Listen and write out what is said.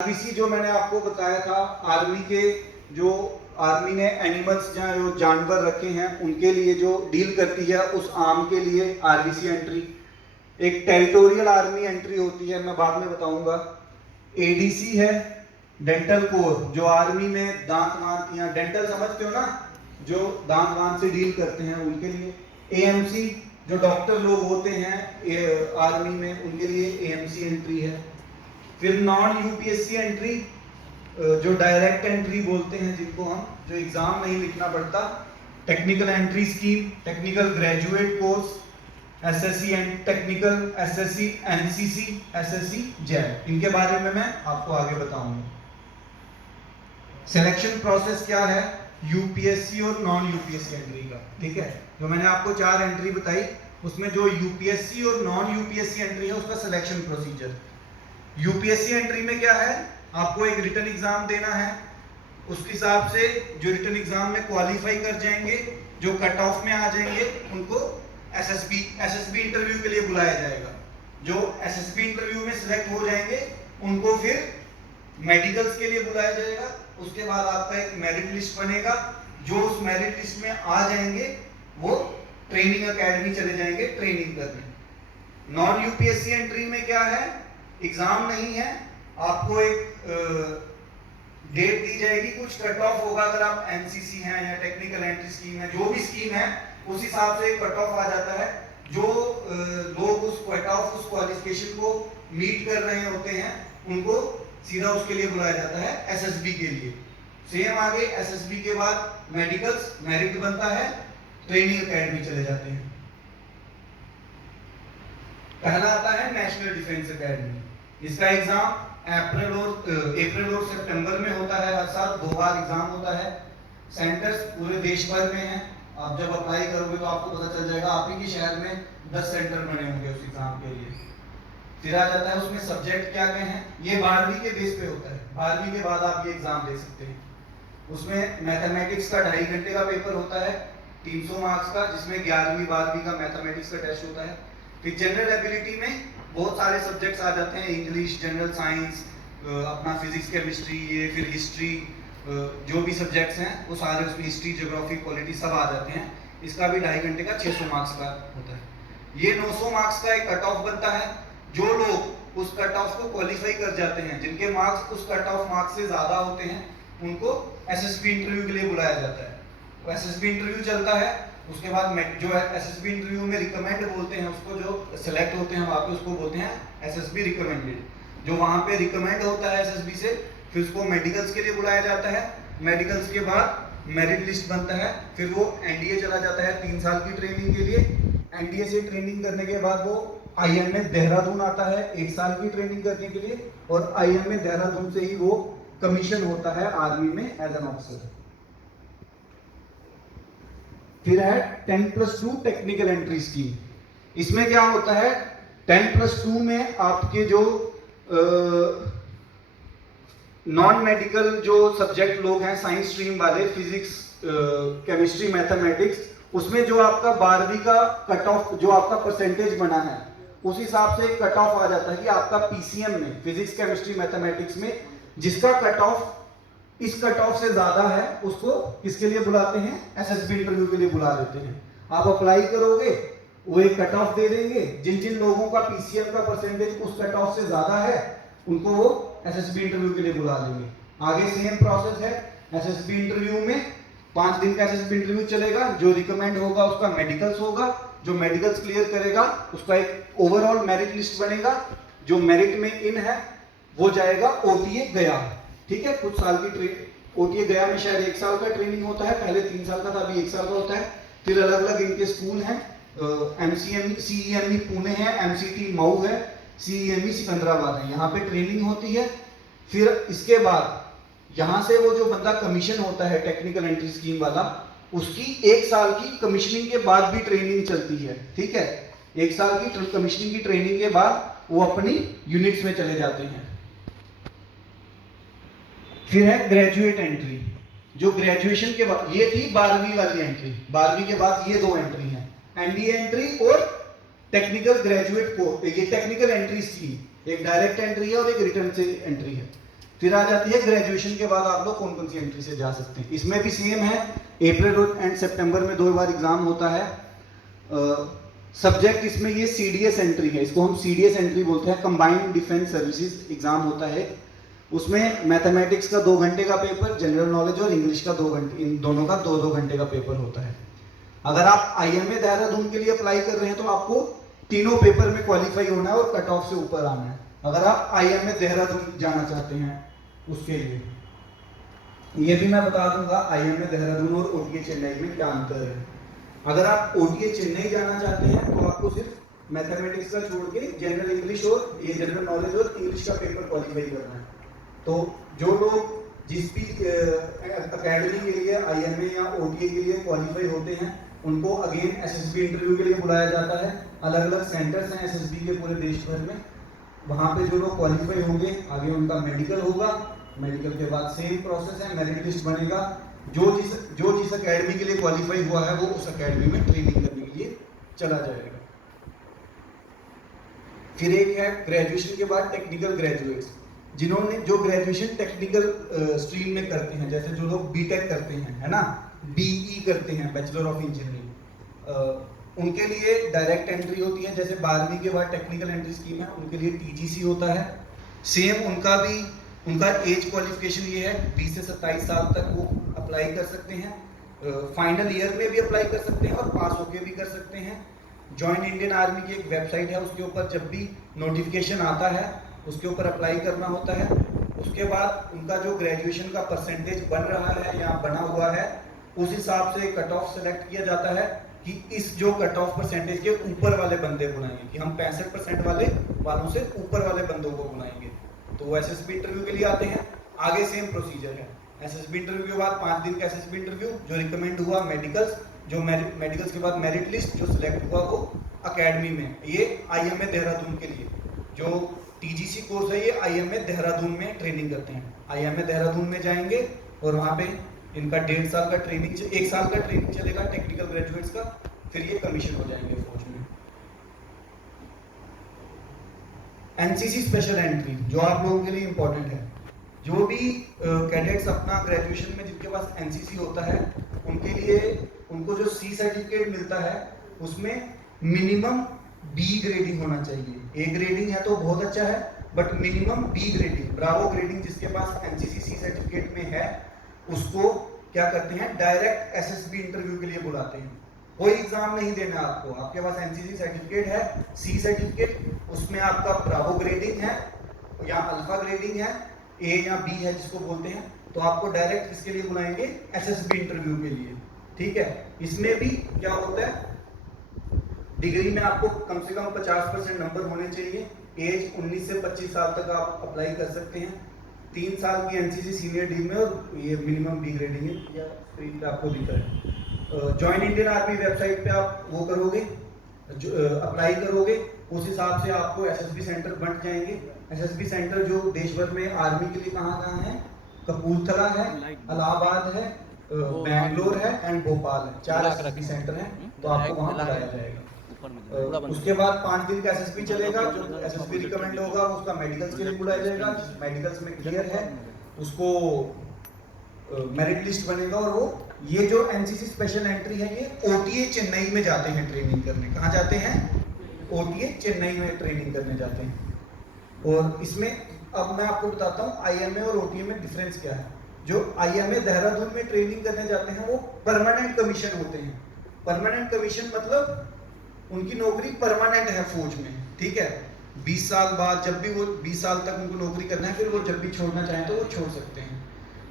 RBC जो मैंने आपको बताया था, आर्मी के जो आर्मी ने एनिमल्स जो जानवर रखे हैं उनके लिए जो डील करती है, उस आर्म के लिए आरबीसी एंट्री। एक टेरिटोरियल आर्मी एंट्री होती है, मैं बाद में बताऊंगा। एडीसी है डेंटल कोर, जो आर्मी में दांत वांत या डेंटल समझते हो ना, जो दांत वांत से डील करते हैं उनके लिए। एएमसी जो डॉक्टर लोग होते हैं आर्मी में, उनके लिए एएमसी एंट्री है। फिर नॉन यूपीएससी एंट्री, जो डायरेक्ट एंट्री बोलते हैं जिनको हम, जो एग्जाम नहीं लिखना पड़ता। Technical entry scheme, technical graduate course, SSC and technical, SSC NCC, SSC jam, इनके बारे में मैं आपको आगे बताऊंगा। सिलेक्शन प्रोसेस क्या है यूपीएससी और नॉन यूपीएससी एंट्री का, ठीक है। जो मैंने आपको 4 एंट्री बताई, उसमें जो यूपीएससी और नॉन यूपीएससी एंट्री है उसका सिलेक्शन प्रोसीजर। यूपीएससी एंट्री में क्या है, आपको एक रिटन एग्जाम देना है। उसके हिसाब से जो रिटन एग्जाम में क्वालिफाई कर जाएंगे, जो कट ऑफ में आ जाएंगे, उनको एसएसबी इंटरव्यू के लिए बुलाया जाएगा। जो एसएसबी इंटरव्यू में सिलेक्ट हो जाएंगे उनको फिर मेडिकल्स के लिए बुलाया जाएगा। उसके बाद आपका एक मेरिट लिस्ट बनेगा। जो उस मेरिट लिस्ट में आ जाएंगे वो ट्रेनिंग एकेडमी चले जाएंगे ट्रेनिंग करने। नॉन यूपीएससी एंट्री में क्या है, एग्जाम नहीं है, आपको एक डेट दी जाएगी, कुछ कट ऑफ होगा। अगर आप एनसीसी हैं या टेक्निकल एंट्री स्कीम है, जो भी स्कीम है, उस हिसाब से कट ऑफ आ जाता है। जो लोग उस कट ऑफ, उस क्वालिफिकेशन को मीट कर रहे होते हैं, उनको सीधा उसके लिए बुलाया जाता है एसएसबी के लिए। सेम आगे एसएसबी के बाद मेडिकल्स, मेरिट बनता है, ट्रेनिंग एकेडमी चले जाते हैं। पहला आता है नेशनल डिफेंस एकेडमी। इसका एग्जाम अप्रैल और सितंबर में होता है। हर साल 2 बार एग्जाम होता है। सेंटर्स पूरे देश भर में हैं। आप जब अप्लाई करोगे तो आपको पता चल जाएगा, आप ही के शहर में 10 सेंटर बने होंगे उस एग्जाम के लिए। फिर आ जाता है उसमें सब्जेक्ट क्या क्या हैं, ये 12वीं के बेस पे होता है। 12वीं के बाद आप ये एग्जाम दे सकते हैं। उसमें मैथमेटिक्स का 2.5 घंटे का पेपर होता है 300 मार्क्स का, जिसमें 11वीं 12वीं का मैथमेटिक्स का टेस्ट होता है। फिर जनरल एबिलिटी में बहुत सारे सब्जेक्ट्स आ जाते हैं, इंग्लिश, जनरल साइंस, अपना फिजिक्स, केमिस्ट्री, ये फिर हिस्ट्री, जो भी सब्जेक्ट्स हैं वो सारे उसमें, हिस्ट्री, ज्योग्राफी, पॉलिटी सब आ जाते हैं। इसका भी 2.5 घंटे का 600 मार्क्स का होता है। ये 900 मार्क्स का एक कट ऑफ बनता है। जो लोग उस कट ऑफ को क्वालिफाई कर जाते हैं, जिनके मार्क्स उस कट ऑफ मार्क्स से ज्यादा होते हैं, उनको एसएसबी इंटरव्यू के लिए बुलाया जाता है। तो एसएसबी इंटरव्यू चलता है। उसके बाद जो एसएसबी इंटरव्यू में रिकमेंड बोलते हैं उसको, जो सिलेक्ट होते हैं वहाँ पे, उसको बोलते हैं एसएसबी रिकमेंडेड। जो वहाँ पे रिकमेंड होता है एसएसबी से, फिर उसको मेडिकल्स के लिए बुलाया जाता है। मेडिकल्स के बाद मेरिट लिस्ट बनता है। फिर वो एनडीए चला जाता है 3 साल की ट्रेनिंग के लिए। एनडीए से ट्रेनिंग करने के बाद वो आईएमए देहरादून आता है 1 साल की ट्रेनिंग करने के लिए, और आईएमए देहरादून से ही वो कमीशन होता है आर्मी में एज एन ऑफिसर। फिर है 10+2 टेक्निकल एंट्री स्कीम। इसमें क्या होता है, 10+2 में आपके जो नॉन मेडिकल जो सब्जेक्ट लोग हैं, साइंस स्ट्रीम वाले, फिजिक्स, केमिस्ट्री, मैथमेटिक्स, उसमें जो आपका 12वीं का कट ऑफ, जो आपका परसेंटेज बना है, उस हिसाब से कट ऑफ आ जाता है कि आपका पीसीएम में, फिजिक्स, केमिस्ट्री, मैथमेटिक्स में जिसका कट ऑफ इस कट ऑफ से ज्यादा है, उसको किसके लिए बुलाते हैं, एसएसबी इंटरव्यू के लिए बुला लेते हैं। आप अप्लाई करोगे, वो एक कट ऑफ दे देंगे। जिन जिन लोगों का पीसीएम का परसेंटेज उस कट ऑफ से ज्यादा है, उनको वो एसएसबी इंटरव्यू के लिए बुला लेंगे। आगे सेम प्रोसेस है। एसएसबी इंटरव्यू में 5 दिन का एसएसबी इंटरव्यू चलेगा। जो रिकमेंड होगा उसका मेडिकल्स होगा। जो मेडिकल्स क्लियर करेगा उसका एक ओवरऑल मेरिट लिस्ट बनेगा। जो मेरिट में इन है वो जाएगा ओटीए गया, ठीक है। कुछ साल की ओटीए गया में शायद 1 साल का ट्रेनिंग होता है, पहले 3 साल का था, अभी 1 साल का होता है। फिर अलग अलग इनके स्कूल हैं, सीईएमई पुणे है, एमसीटी मऊ है, सीईएमई सिकंदराबाद है, यहाँ पे ट्रेनिंग होती है। फिर इसके बाद यहाँ से वो जो बंदा कमीशन होता है टेक्निकल एंट्री स्कीम वाला, उसकी 1 साल की कमीशनिंग के बाद भी ट्रेनिंग चलती है, ठीक है। 1 साल की कमीशनिंग की ट्रेनिंग के बाद वो अपनी यूनिट्स में चले जाते हैं। फिर है ग्रेजुएट एंट्री, जो ग्रेजुएशन के बाद, ये थी 12वीं वाली एंट्री। 12वीं के बाद ये 2 एंट्री हैं, एनडीए एंट्री और टेक्निकल ग्रेजुएट को। ये टेक्निकल एंट्री स्कीम, एक डायरेक्ट एंट्री है और एक रिटर्न से एंट्री है। फिर आ जाती है ग्रेजुएशन के बाद आप लोग कौन कौन सी एंट्री से जा सकते हैं। इसमें भी सेम है, अप्रैल एंड सितंबर में 2 बार एग्जाम होता है। सब्जेक्ट इसमें ये सीडीएस एंट्री है, इसको हम सीडीएस एंट्री बोलते हैं, कंबाइंड डिफेंस सर्विसेज एग्जाम होता है। उसमें मैथमेटिक्स का 2 घंटे का पेपर, जनरल नॉलेज और इंग्लिश का 2 घंटे, इन दोनों का 2-2 घंटे का पेपर होता है। अगर आप आईएमए देहरादून के लिए अप्लाई कर रहे हैं तो आपको तीनों पेपर में क्वालिफाई होना है और कट ऑफ से ऊपर आना है। अगर आप आईएमए देहरादून जाना चाहते हैं उसके लिए, ये भी मैं बता दूंगा आईएमए देहरादून और ओटीए चेन्नई में क्या अंतर है। अगर आप ओटीए चेन्नई जाना चाहते हैं तो आपको सिर्फ मैथमेटिक्स का छोड़ के जनरल इंग्लिश और ये जनरल नॉलेज और इंग्लिश का पेपर क्वालिफाई करना है। तो जो लोग जिस भी अकेडमी के लिए आईएमए या ओटीए के लिए क्वालिफाई होते हैं उनको अगेन एसएसबी इंटरव्यू के लिए बुलाया जाता है। अलग अलग सेंटर्स हैं एसएसबी के पूरे देश भर में, वहाँ पे जो लोग क्वालिफाई होंगे आगे उनका मेडिकल होगा, मेडिकल के बाद सेम प्रोसेस है, मेरिट लिस्ट बनेगा। जो जिस एकेडमी के लिए क्वालिफाई हुआ है वो उस एकेडमी में ट्रेनिंग करने के लिए चला जाएगा। फिर एक है ग्रेजुएशन के बाद टेक्निकल ग्रेजुएट्स, जिन्होंने जो ग्रेजुएशन टेक्निकल स्ट्रीम में करते हैं, जैसे जो लोग बीटेक करते हैं, है ना, बीई करते हैं, बैचलर ऑफ इंजीनियरिंग, उनके लिए डायरेक्ट एंट्री होती है। जैसे 12वीं के बाद टेक्निकल एंट्री स्कीम है, उनके लिए टीजीसी होता है। सेम उनका एज क्वालिफिकेशन ये है, 20 से 27 साल तक वो अप्लाई कर सकते हैं। फाइनल ईयर में भी अप्लाई कर सकते हैं और पास होके भी कर सकते हैं। जॉइन इंडियन आर्मी की एक वेबसाइट है, उसके ऊपर जब भी नोटिफिकेशन आता है उसके ऊपर अप्लाई करना होता है। उसके बाद उनका जो ग्रेजुएशन का परसेंटेज बन रहा है या बना हुआ है उस हिसाब से कट ऑफ सेलेक्ट किया जाता है कि इस जो कट ऑफ परसेंटेज के ऊपर वाले बंदे बुलाएंगे, कि हम 65% वालों से ऊपर वाले बंदों को बुलाएंगे। तो वो एसएसबी इंटरव्यू के लिए आते हैं। आगे सेम प्रोसीजर है, एसएसबी इंटरव्यू के बाद 5 दिन का एसएसबी इंटरव्यू, जो रिकमेंड हुआ मेडिकल्स, जो मेडिकल्स के बाद मेरिट लिस्ट, जो सिलेक्ट हुआ वो अकेडमी में। ये आईएमए देहरादून के लिए जो टीजीसी कोर्स है, ये आईएमए देहरादून में ट्रेनिंग करते हैं। आईएमए देहरादून में जाएंगे और वहाँ पे इनका 1.5 साल का ट्रेनिंग, 1 साल का ट्रेनिंग चलेगा टेक्निकल ग्रेजुएट्स का, फिर ये कमीशन हो जाएंगे फौज में। एनसीसी स्पेशल एंट्री जो आप लोगों के लिए इंपॉर्टेंट है, जो भी कैडेट्स अपना ग्रेजुएशन में जिनके पास एनसीसी होता है उनके लिए, उनको जो सी सर्टिफिकेट मिलता है उसमें मिनिमम बी ग्रेडिंग होना चाहिए। ए ग्रेडिंग है तो बहुत अच्छा है, but minimum B grading, bravo grading जिसके पास एनसीसी सी सर्टिफिकेट में है उसको क्या करते हैं, डायरेक्ट एसएसबी इंटरव्यू के लिए बुलाते हैं। कोई एग्जाम नहीं देना आपको, आपके पास एनसीसी सर्टिफिकेट है, सी सर्टिफिकेट, उसमें आपका ब्रावो ग्रेडिंग है या अल्फा ग्रेडिंग है, ए या बी है जिसको बोलते हैं, तो आपको डायरेक्ट किसके लिए बुलाएंगे, एसएसबी इंटरव्यू के लिए। ठीक है, इसमें भी क्या होता है, डिग्री में आपको कम से कम 50% नंबर होने चाहिए। एज 19 से 25 साल तक आप अप्लाई कर सकते हैं। 3 साल की एनसीसी सीनियर डी में, और ये मिनिमम बी ग्रेडिंग है, या स्क्रीन पे आपको दिख रहा है। जॉइन इंडियन आर्मी वेबसाइट पे आप वो करोगे, अप्लाई करोगे, उस हिसाब से आपको एसएसबी सेंटर बंट जाएंगे। एसएसबी सेंटर जो देश भर में आर्मी के लिए कहाँ है, कपूरथला है, इलाहाबाद है, बैंगलोर है एंड भोपाल है, 4 एसएसबी सेंटर हैं, तो आपको वहाँ बुलाया जाएगा। उसके बाद 5 दिन का एसएसबी चलेगा, जो एसएसबी रिकमेंड होगा उसका मेडिकल्स के लिए बुलाया जाएगा। मेडिकल्स में क्लियर है उसको मेरिट लिस्ट बनेगा, और वो ये जो एनसीसी स्पेशल एंट्री है ये ओटीए चेन्नई में जाते हैं ट्रेनिंग करने। कहाँ जाते हैं, ओटीए चेन्नई में ट्रेनिंग करने जाते हैं। और इसमें अब मैं आपको बताता हूँ आईएमए और ओटीए में डिफरेंस क्या है। जो आईएमए देहरादून में ट्रेनिंग करने जाते हैं वो परमानेंट कमीशन होते हैं। परमानेंट कमीशन मतलब उनकी नौकरी परमानेंट है फौज में, ठीक है। 20 साल बाद जब भी वो 20 साल तक उनको नौकरी करना है, फिर वो जब भी छोड़ना चाहें तो वो छोड़ सकते हैं।